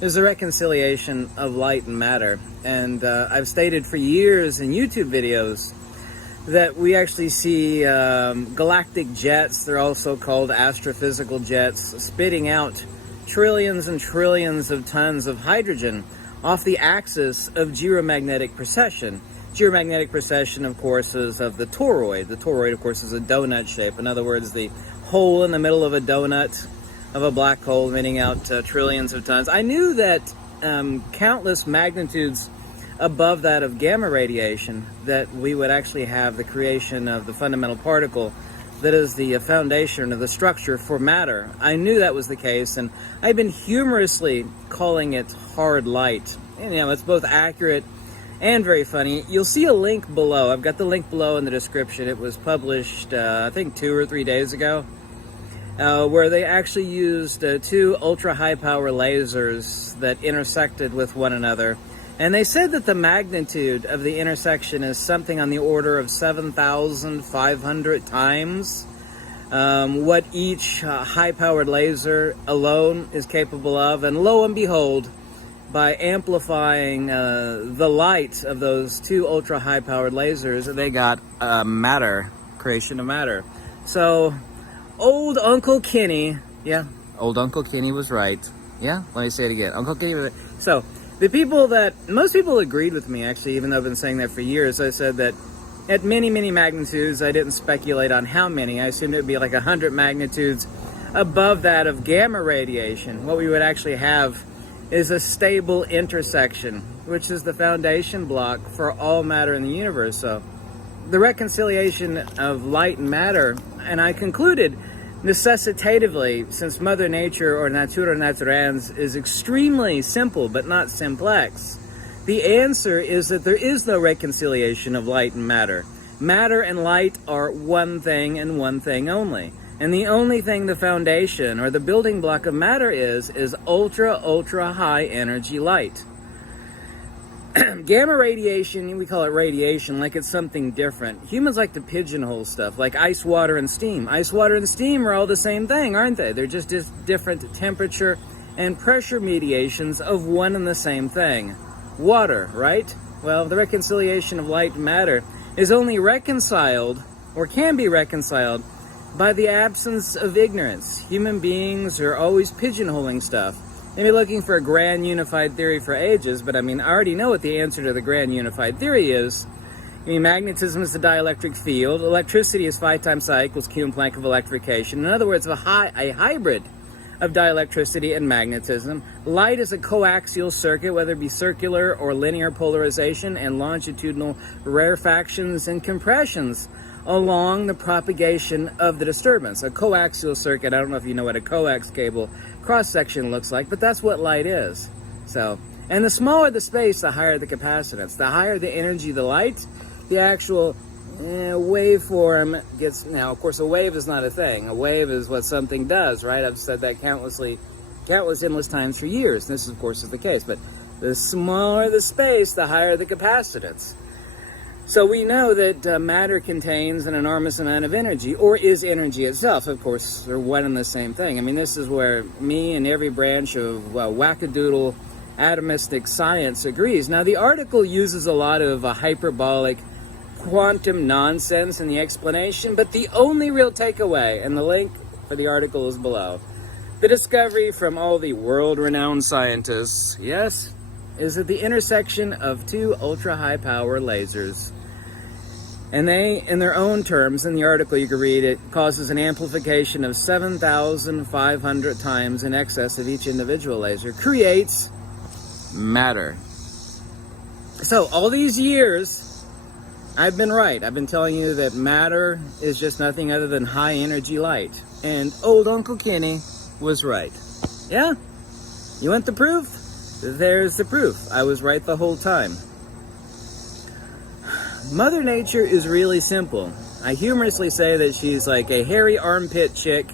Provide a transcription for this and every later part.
is the reconciliation of light and matter. And I've stated for years in YouTube videos that we actually see galactic jets, they're also called astrophysical jets, spitting out trillions and trillions of tons of hydrogen off the axis of geomagnetic precession. Geomagnetic precession, of course, is of the toroid. The toroid, of course, is a donut shape. In other words, the hole in the middle of a donut of a black hole emitting out trillions of tons. I knew that countless magnitudes above that of gamma radiation, that we would actually have the creation of the fundamental particle that is the foundation of the structure for matter. I knew that was the case, and I've been humorously calling it hard light. And, it's both accurate and very funny. You'll see a link below. I've got the link below in the description. It was published, I think, 2 or 3 days ago, where they actually used 2 ultra-high power lasers that intersected with one another. And they said that the magnitude of the intersection is something on the order of 7,500 times what each high-powered laser alone is capable of. And lo and behold, by amplifying the light of those 2 ultra-high-powered lasers, they got matter, creation of matter. So, old Uncle Kenny, old Uncle Kenny was right. Yeah, let me say it again. Uncle Kenny was right. So, most people agreed with me, actually, even though I've been saying that for years. I said that at many, many magnitudes, I didn't speculate on how many. I assumed it would be like 100 magnitudes above that of gamma radiation. What we would actually have is a stable intersection, which is the foundation block for all matter in the universe. So the reconciliation of light and matter, and I concluded necessitatively, since Mother Nature or Natura Naturans is extremely simple but not simplex, the answer is that there is no reconciliation of light and matter. Matter and light are one thing and one thing only. And the only thing the foundation or the building block of matter is ultra, ultra high energy light. Gamma radiation, we call it radiation like it's something different. Humans like to pigeonhole stuff like ice, water, and steam. Ice, water, and steam are all the same thing, aren't they? They're just different temperature and pressure mediations of one and the same thing. Water, right? Well, the reconciliation of light and matter is only reconciled, or can be reconciled, by the absence of ignorance. Human beings are always pigeonholing stuff. They've been looking for a grand unified theory for ages, but I already know what the answer to the grand unified theory is. Magnetism is the dielectric field. Electricity is phi times psi equals Q and Planck of electrification. In other words, a hybrid of dielectricity and magnetism. Light is a coaxial circuit, whether it be circular or linear polarization and longitudinal rarefactions and compressions along the propagation of the disturbance. A coaxial circuit, I don't know if you know what a coax cable cross-section looks like, but that's what light is. So, and the smaller the space, the higher the capacitance. The higher the energy of the light, the actual waveform gets... Now, of course, a wave is not a thing. A wave is what something does, right? I've said that countless endless times for years. This, of course, is the case. But the smaller the space, the higher the capacitance. So we know that matter contains an enormous amount of energy, or is energy itself. Of course, they're one and the same thing. This is where me and every branch of wackadoodle atomistic science agrees. Now, the article uses a lot of hyperbolic quantum nonsense in the explanation, but the only real takeaway, and the link for the article is below, the discovery from all the world-renowned scientists, yes, is that the intersection of 2 ultra-high power lasers, and they, in their own terms, in the article you can read, it causes an amplification of 7,500 times in excess of each individual laser, creates matter. So all these years, I've been right. I've been telling you that matter is just nothing other than high energy light. And old Uncle Kenny was right. Yeah? You want the proof? There's the proof. I was right the whole time. Mother Nature is really simple. I humorously say that she's like a hairy armpit chick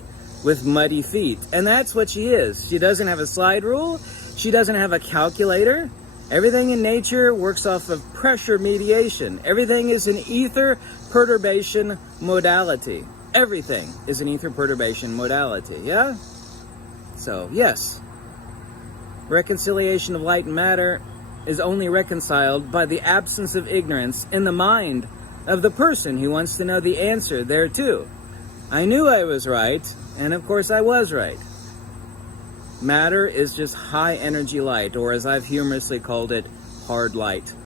with muddy feet. And that's what she is. She doesn't have a slide rule. She doesn't have a calculator. Everything in nature works off of pressure mediation. Everything is an ether perturbation modality. Everything is an ether perturbation modality, yeah? So, yes. Reconciliation of light and matter is only reconciled by the absence of ignorance in the mind of the person who wants to know the answer thereto. I knew I was right, and of course I was right. Matter is just high energy light, or as I've humorously called it, hard light.